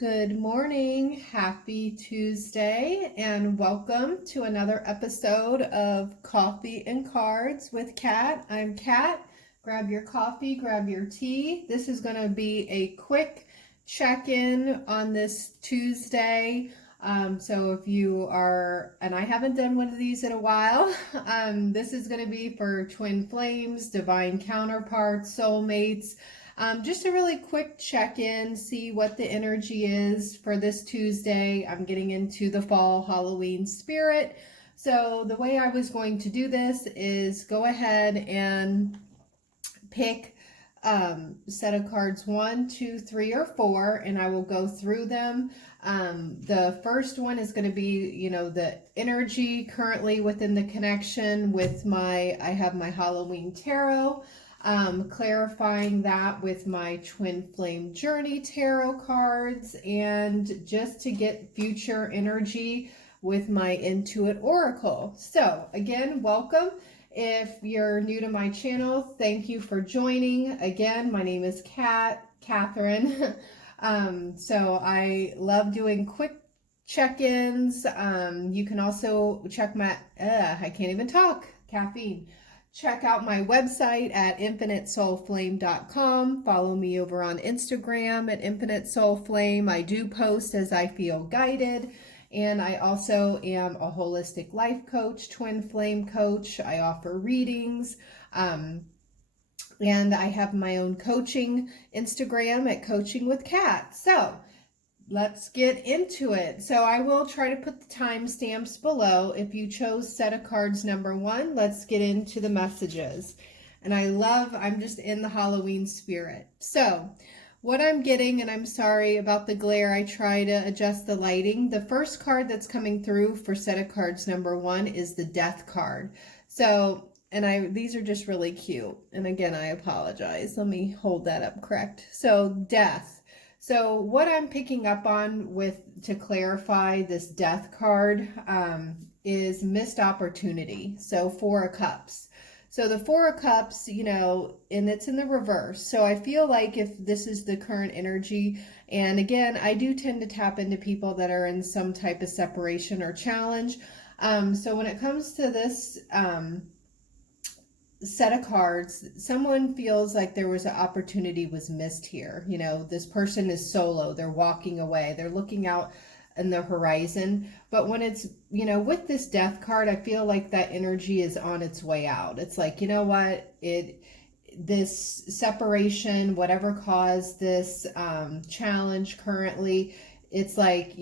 Good morning, happy Tuesday, and welcome to another episode of Coffee and Cards with Kat. I'm Kat. Grab your coffee, grab your tea. This is going to be a quick check-in on this Tuesday. So if you are, and I haven't done one of these in a while, this is going to be for twin flames, divine counterparts, soulmates. Just a really quick check-in, see what the energy is for this Tuesday. I'm getting into the fall Halloween spirit. So the way I was going to do this is go ahead and pick set of cards 1, 2, 3, or 4, and I will go through them. The first one is going to be, the energy currently within the connection with I have my Halloween tarot. Clarifying that with my Twin Flame Journey Tarot cards, and just to get future energy with my Intuit Oracle. So again, welcome. If you're new to my channel, thank you for joining. Again, my name is Catherine. So I love doing quick check-ins. You can also check my, I can't even talk, caffeine. Check out my website at InfiniteSoulFlame.com. Follow me over on Instagram at InfiniteSoulFlame. I do post as I feel guided. And I also am a holistic life coach, twin flame coach. I offer readings. And I have my own coaching Instagram at Coaching with Kat. So let's get into it. So I will try to put the timestamps below. If you chose set of cards number 1, let's get into the messages. And I'm just in the Halloween spirit. So what I'm getting, and I'm sorry about the glare, I try to adjust the lighting. The first card that's coming through for set of cards number 1 is the Death card. So, these are just really cute. And again, I apologize. Let me hold that up correct. So Death. So what I'm picking up on to clarify this Death card is missed opportunity. So 4 of Cups. So the 4 of Cups, and it's in the reverse. So I feel like if this is the current energy, and again, I do tend to tap into people that are in some type of separation or challenge. So when it comes to this set of cards, someone feels like there was an opportunity was missed here. This person is solo, they're walking away, they're looking out in the horizon. But when it's, with this Death card, I feel like that energy is on its way out. It's like, what, this separation, whatever caused this challenge currently, it's like,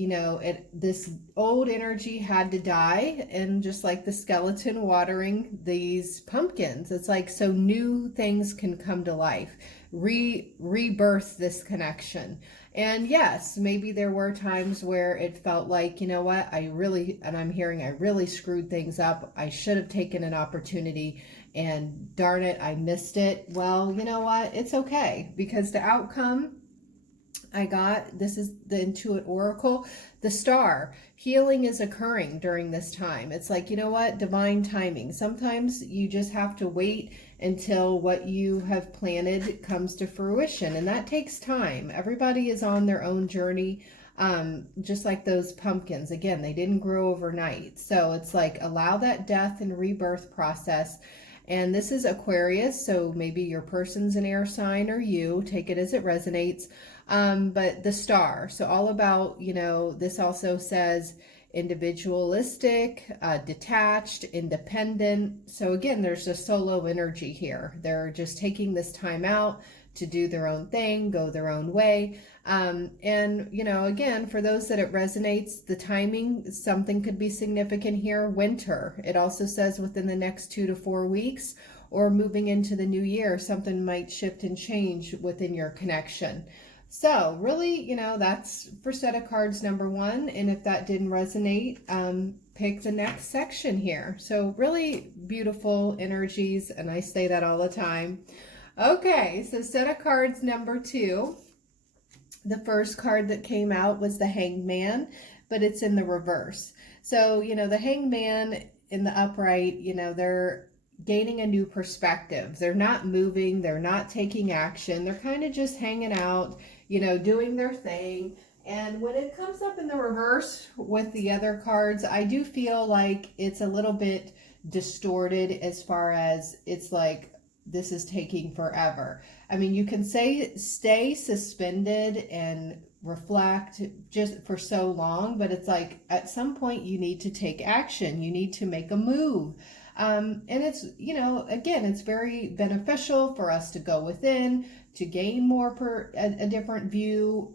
this old energy had to die, and just like the skeleton watering these pumpkins, it's like, so new things can come to life, rebirth this connection. And yes, maybe there were times where it felt like, what, I'm hearing I really screwed things up. I should have taken an opportunity, and darn it, I missed it. Well, you know what? It's okay, because the outcome I got, this is the Intuit Oracle, the Star. Healing is occurring during this time. It's like, what? Divine timing. Sometimes you just have to wait until what you have planted comes to fruition, and that takes time. Everybody is on their own journey, just like those pumpkins. Again, they didn't grow overnight. So it's like, allow that death and rebirth process. And this is Aquarius, so maybe your person's an air sign or you, take it as it resonates. But the Star, so all about, this also says individualistic, detached, independent. So again, there's a solo energy here. They're just taking this time out to do their own thing, go their own way. And, again, for those that it resonates, the timing, something could be significant here. Winter. It also says within the next 2 to 4 weeks, or moving into the new year, something might shift and change within your connection. So really, that's for set of cards number 1. And if that didn't resonate, pick the next section here. So really beautiful energies, and I say that all the time. Okay, so set of cards number 2. The first card that came out was the Hanged Man, but it's in the reverse. So, the Hanged Man in the upright, they're gaining a new perspective. They're not moving, they're not taking action. They're kind of just hanging out, doing their thing. And when it comes up in the reverse with the other cards, I do feel like it's a little bit distorted as far as it's like this is taking forever. I mean, you can say stay suspended and reflect just for so long, but it's like at some point you need to take action. You need to make a move. And it's, you know, again, it's very beneficial for us to go within to gain more a different view.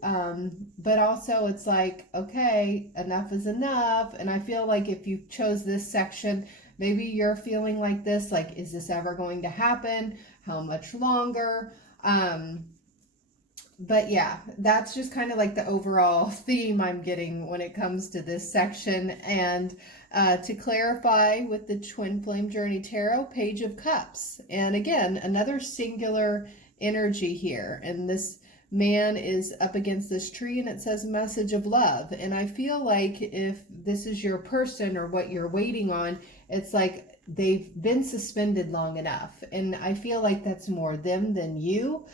But also it's like, okay, enough is enough. And I feel like if you chose this section, maybe you're feeling like this, like, is this ever going to happen? How much longer? But yeah, that's just kind of like the overall theme I'm getting when it comes to this section. And to clarify with the Twin Flame Journey Tarot, Page of Cups. And again, another singular energy here. And this man is up against this tree and it says message of love. And I feel like if this is your person or what you're waiting on, it's like they've been suspended long enough. And I feel like that's more them than you.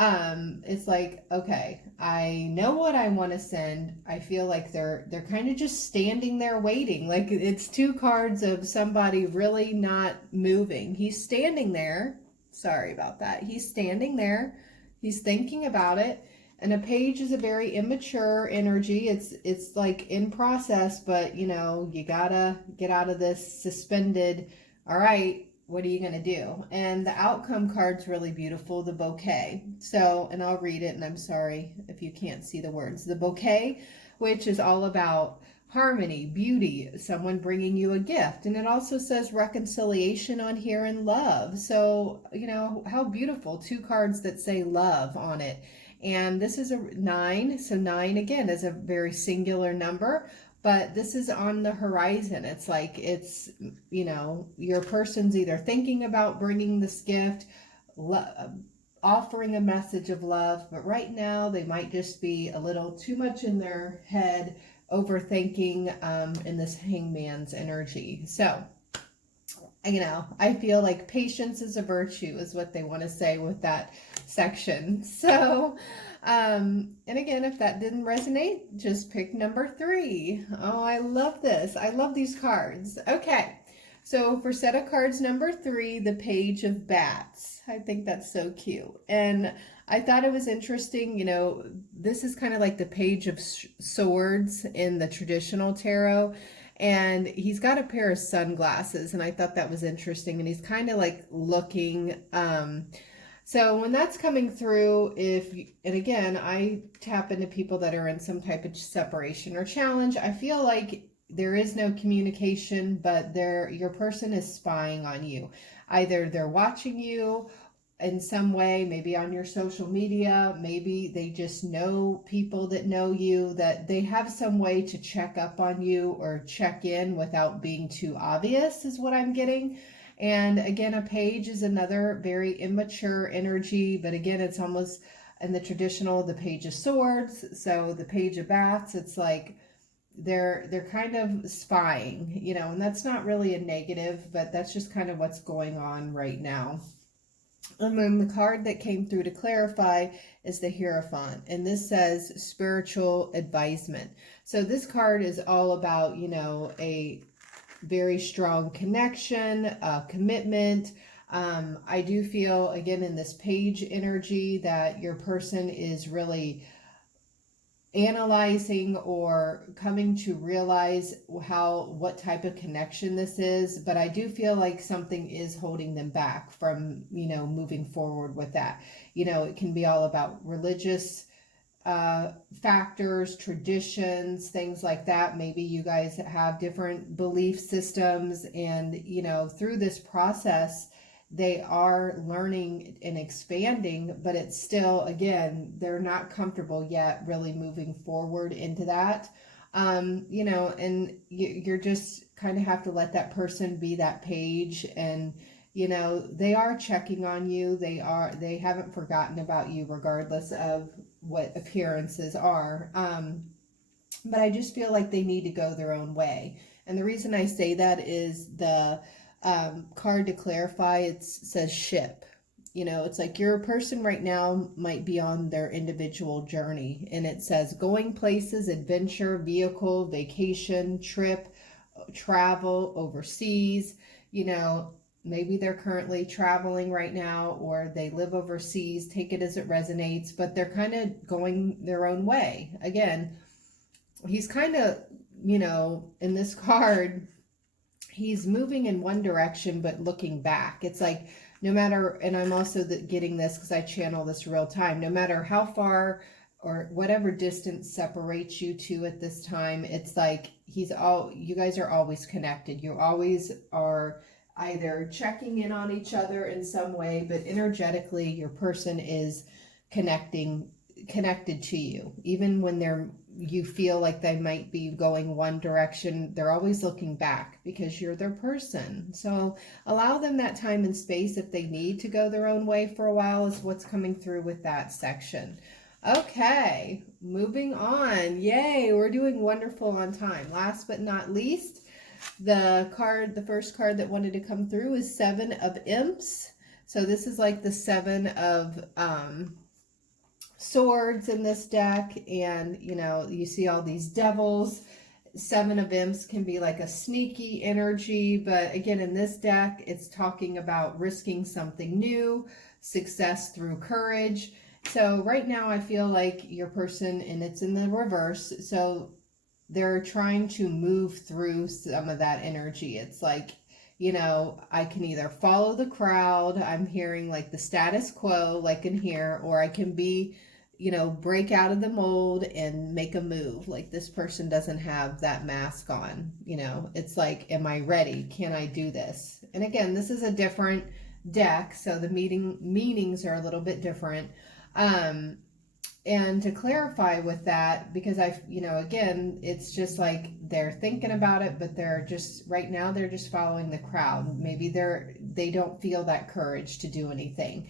It's like, okay, I know what I want to send. I feel like they're kind of just standing there waiting. Like it's two cards of somebody really not moving. He's standing there. Sorry about that. He's standing there. He's thinking about it. And a page is a very immature energy. It's like in process, but you know, you gotta get out of this suspended. All right, what are you going to do? And the outcome card's really beautiful, the bouquet. So, and I'll read it, and I'm sorry if you can't see the words. The bouquet, which is all about harmony, beauty, someone bringing you a gift. And it also says reconciliation on here and love. So, you know, how beautiful. Two cards that say love on it. And this is a 9. So 9, again, is a very singular number. But this is on the horizon. It's like it's, you know, your person's either thinking about bringing this gift, offering a message of love, but right now they might just be a little too much in their head, overthinking in this hangman's energy. So, you know, I feel like patience is a virtue is what they want to say with that section. So, and again, if that didn't resonate, just pick number 3. Oh, I love this. I love these cards. Okay. So for set of cards number 3, the Page of Bats. I think that's so cute. And I thought it was interesting, you know, this is kind of like the Page of Swords in the traditional tarot. And he's got a pair of sunglasses, and I thought that was interesting. And he's kind of like looking, so when that's coming through, and again, I tap into people that are in some type of separation or challenge. I feel like there is no communication, but your person is spying on you. Either they're watching you in some way, maybe on your social media, maybe they just know people that know you, that they have some way to check up on you or check in without being too obvious is what I'm getting. And again, a page is another very immature energy, but again, it's almost in the traditional, the Page of Swords. So the Page of Bats, it's like they're kind of spying, you know, and that's not really a negative, but that's just kind of what's going on right now. And then the card that came through to clarify is the Hierophant, and this says spiritual advisement. So this card is all about, you know, a very strong connection, commitment. I do feel, again, in this page energy that your person is really analyzing or coming to realize what type of connection this is, but I do feel like something is holding them back from, you know, moving forward with that. You know, it can be all about religious factors, traditions, things like that. Maybe you guys have different belief systems, and you know, through this process they are learning and expanding, but it's still, again, they're not comfortable yet really moving forward into that. You know, and you're just kind of have to let that person be that page, and you know, they are checking on you. They haven't forgotten about you regardless of what appearances are. But I just feel like they need to go their own way. And the reason I say that is the card to clarify, it says ship. you know, it's like your person right now might be on their individual journey. And it says going places, adventure, vehicle, vacation, trip, travel, overseas, you know, maybe they're currently traveling right now or they live overseas, take it as it resonates, but they're kind of going their own way. Again, he's kind of, you know, in this card, he's moving in one direction but looking back. It's like no matter, and I'm also getting this because I channel this real time, no matter how far or whatever distance separates you two at this time, it's like you guys are always connected. You always are either checking in on each other in some way, but energetically your person is connected to you. Even when you feel like they might be going one direction, they're always looking back because you're their person. So allow them that time and space if they need to go their own way for a while, is what's coming through with that section. Okay, moving on. Yay, we're doing wonderful on time. Last but not least, the first card that wanted to come through is Seven of Imps. So this is like the Seven of Swords in this deck, and you know, you see all these devils. Seven of Imps can be like a sneaky energy, but again, in this deck, it's talking about risking something new, success through courage. So right now I feel like your person, and it's in the reverse, so they're trying to move through some of that energy. It's like, you know, I can either follow the crowd, I'm hearing like the status quo, like in here, or I can be, you know, break out of the mold and make a move. Like this person doesn't have that mask on, you know, it's like, am I ready? Can I do this? And again, this is a different deck, so the meanings are a little bit different. And to clarify with that, because you know, again, it's just like they're thinking about it, but they're just, right now, they're just following the crowd. Maybe they don't feel that courage to do anything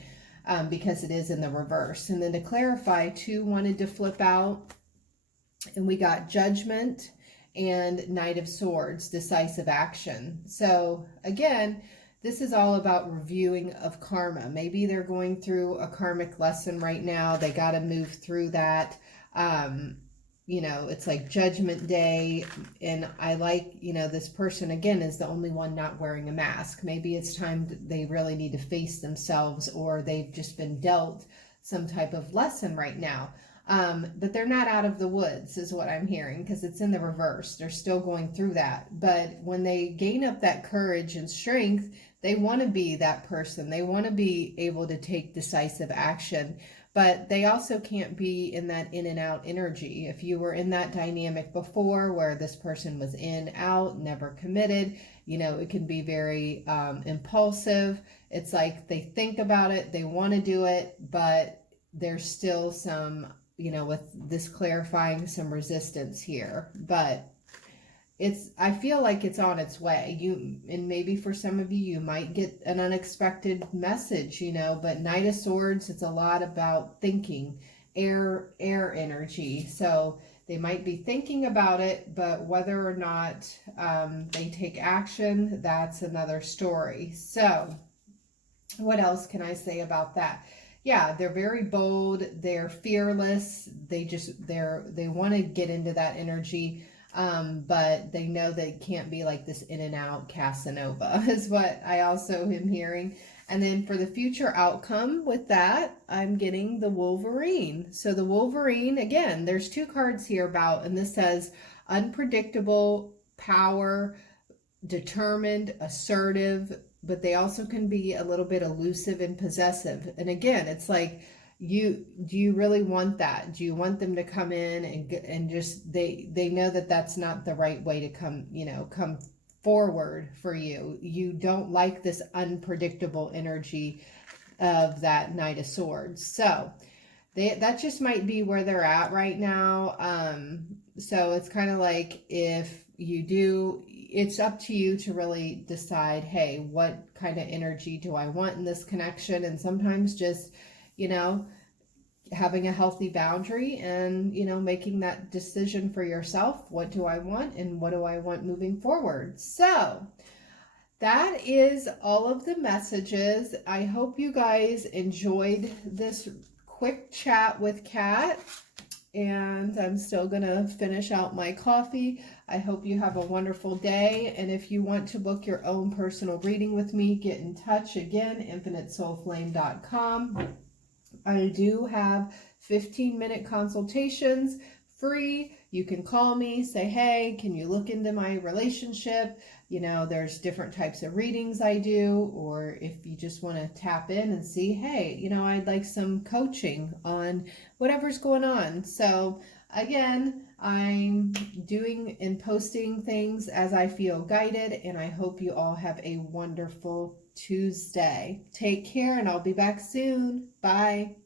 because it is in the reverse. And then to clarify, two wanted to flip out, and we got Judgment and Knight of Swords, decisive action. So again, this is all about reviewing of karma. Maybe they're going through a karmic lesson right now. They got to move through that. You know, it's like Judgment Day. And I like, you know, this person, again, is the only one not wearing a mask. Maybe it's time they really need to face themselves, or they've just been dealt some type of lesson right now. But they're not out of the woods is what I'm hearing, because it's in the reverse. They're still going through that. But when they gain up that courage and strength, they want to be that person. They want to be able to take decisive action, but they also can't be in that in and out energy. If you were in that dynamic before where this person was in, out, never committed, you know, it can be very impulsive. It's like they think about it, they want to do it, but there's still some, you know, with this clarifying, some resistance here. But I feel like it's on its way. And maybe for some of you, you might get an unexpected message, you know, but Knight of Swords, it's a lot about thinking, air energy. So they might be thinking about it, but whether or not they take action, that's another story. So what else can I say about that? Yeah, they're very bold, they're fearless, they want to get into that energy. But they know they can't be like this in and out Casanova is what I also am hearing. And then for the future outcome with that, I'm getting the Wolverine. So the Wolverine, again, there's two cards here about, and this says unpredictable, power, determined, assertive, but they also can be a little bit elusive and possessive. And again, it's like, do you really want that? Do you want them to come in and just they know that that's not the right way to come forward for you? You don't like this unpredictable energy of that Knight of Swords. So that just might be where they're at right now. So it's kind of like, if you do, it's up to you to really decide, hey, what kind of energy do I want in this connection? And sometimes just, you know, having a healthy boundary and, you know, making that decision for yourself. What do I want and what do I want moving forward? So that is all of the messages. I hope you guys enjoyed this quick chat with Kat. And I'm still gonna finish out my coffee. I hope you have a wonderful day. And if you want to book your own personal reading with me, get in touch again, InfiniteSoulFlame.com. I do have 15-minute consultations free. You can call me, say, hey, can you look into my relationship? You know, there's different types of readings I do, or if you just want to tap in and see, hey, you know, I'd like some coaching on whatever's going on. So again, I'm doing and posting things as I feel guided, and I hope you all have a wonderful Tuesday. Take care, and I'll be back soon. Bye.